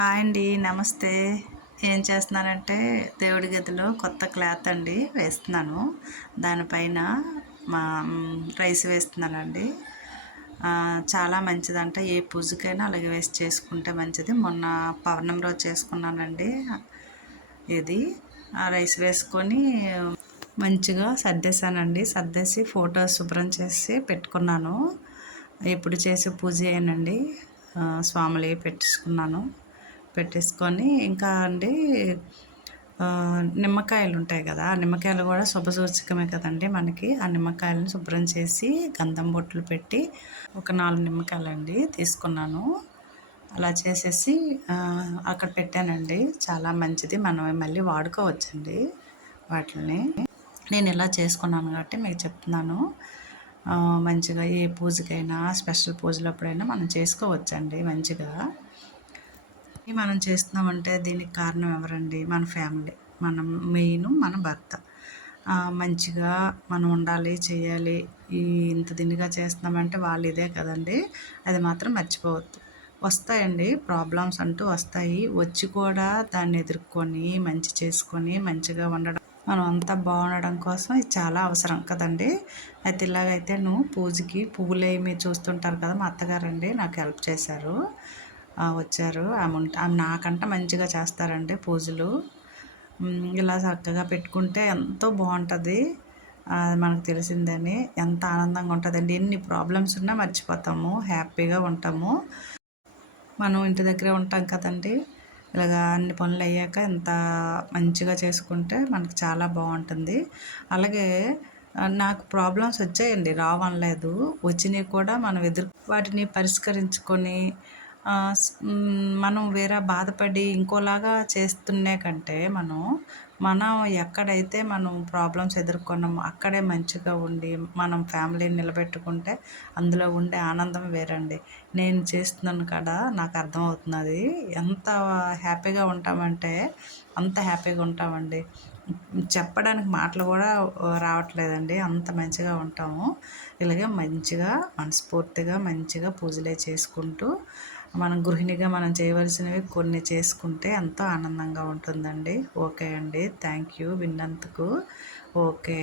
Hi అండి నమస్తే. ఏం చేస్తున్నానంటే దేవుడి గదిలో కొత్త క్లాత్ అండి వేస్తున్నాను. దానిపైన మా రైస్ వేస్తున్నానండి. చాలా మంచిదంట. ఏ పూజకైనా అలాగే వేసి చేసుకుంటే మంచిది. మొన్న పౌర్ణమి రోజు చేసుకున్నానండి. ఇది ఆ రైస్ వేసుకొని మంచిగా సర్దేశానండి. సర్దేసి ఫోటో శుభ్రం చేసి పెట్టుకున్నాను. ఎప్పుడు చేసే పూజ అయ్యానండి. స్వాములు పెట్టుకున్నాను పెట్టేసుకొని ఇంకా అండి నిమ్మకాయలు ఉంటాయి కదా ఆ నిమ్మకాయలు కూడా శుభసూచకమే కదండి మనకి. ఆ నిమ్మకాయలను శుభ్రం చేసి గంధం బొట్లు పెట్టి ఒక నాలుగు నిమ్మకాయలు అండి తీసుకున్నాను. అలా చేసేసి అక్కడ పెట్టానండి. చాలా మంచిది. మనం మళ్ళీ వాడుకోవచ్చండి వాటిని నేను ఇలా చేసుకున్నాను కాబట్టి మీకు చెప్తున్నాను. మంచిగా ఏ పూజకైనా స్పెషల్ పూజలప్పుడైనా మనం చేసుకోవచ్చండి మంచిగా. మనం చేస్తున్నామంటే దీనికి కారణం ఎవరండి? మన ఫ్యామిలీ. మనం మెయిన్ మన భర్త. మంచిగా మనం ఉండాలి చేయాలి. ఇంత దినిగా చేస్తున్నామంటే వాళ్ళు ఇదే కదండి. అది మాత్రం మర్చిపోవద్దు. వస్తాయండి. ప్రాబ్లమ్స్ అంటూ వస్తాయి. వచ్చి కూడా దాన్ని ఎదుర్కొని మంచి చేసుకొని మంచిగా ఉండడం మనం అంతా బాగుండడం కోసం ఇది చాలా అవసరం కదండి. అయితే ఇలాగైతే నువ్వు పూజకి పువ్వులు ఏమి చూస్తుంటారు కదా మా అత్తగారండి నాకు హెల్ప్ చేశారు. వచ్చారు. ఆమె ఆమె నాకంట మంచిగా చేస్తారండి పూజలు. ఇలా చక్కగా పెట్టుకుంటే ఎంతో బాగుంటుంది. మనకు తెలిసిందని ఎంత ఆనందంగా ఉంటుందండి. ఎన్ని ప్రాబ్లమ్స్ ఉన్నా మర్చిపోతాము. హ్యాపీగా ఉంటాము. మనం ఇంటి దగ్గరే ఉంటాం కదండి. ఇలాగా అన్ని పనులు అయ్యాక ఎంత మంచిగా చేసుకుంటే మనకు చాలా బాగుంటుంది. అలాగే నాకు ప్రాబ్లమ్స్ వచ్చాయండి. రావనలేదు వచ్చినవి కూడా మనం ఎదురు వాటిని పరిష్కరించుకొని మనం వేరే బాధపడి ఇంకోలాగా చేస్తున్నే కంటే మనం మనం ఎక్కడైతే మనం ప్రాబ్లమ్స్ ఎదుర్కొన్నామో అక్కడే మంచిగా ఉండి మనం ఫ్యామిలీని నిలబెట్టుకుంటే అందులో ఉండే ఆనందం వేరండి. నేను చేస్తున్నాను కదా నాకు అర్థమవుతున్నది. ఎంత హ్యాపీగా ఉంటామంటే అంత హ్యాపీగా ఉంటామండి. చెప్పడానికి మాటలు కూడా రావట్లేదండి. అంత మంచిగా ఉంటాము. ఇలాగే మంచిగా మనస్ఫూర్తిగా మంచిగా పూజలే చేసుకుంటూ మనం గృహిణిగా మనం చేయవలసినవి కొన్ని చేసుకుంటే ఎంతో ఆనందంగా ఉంటుందండి. ఓకే అండి. Thank you. విన్నందుకు. ఓకే.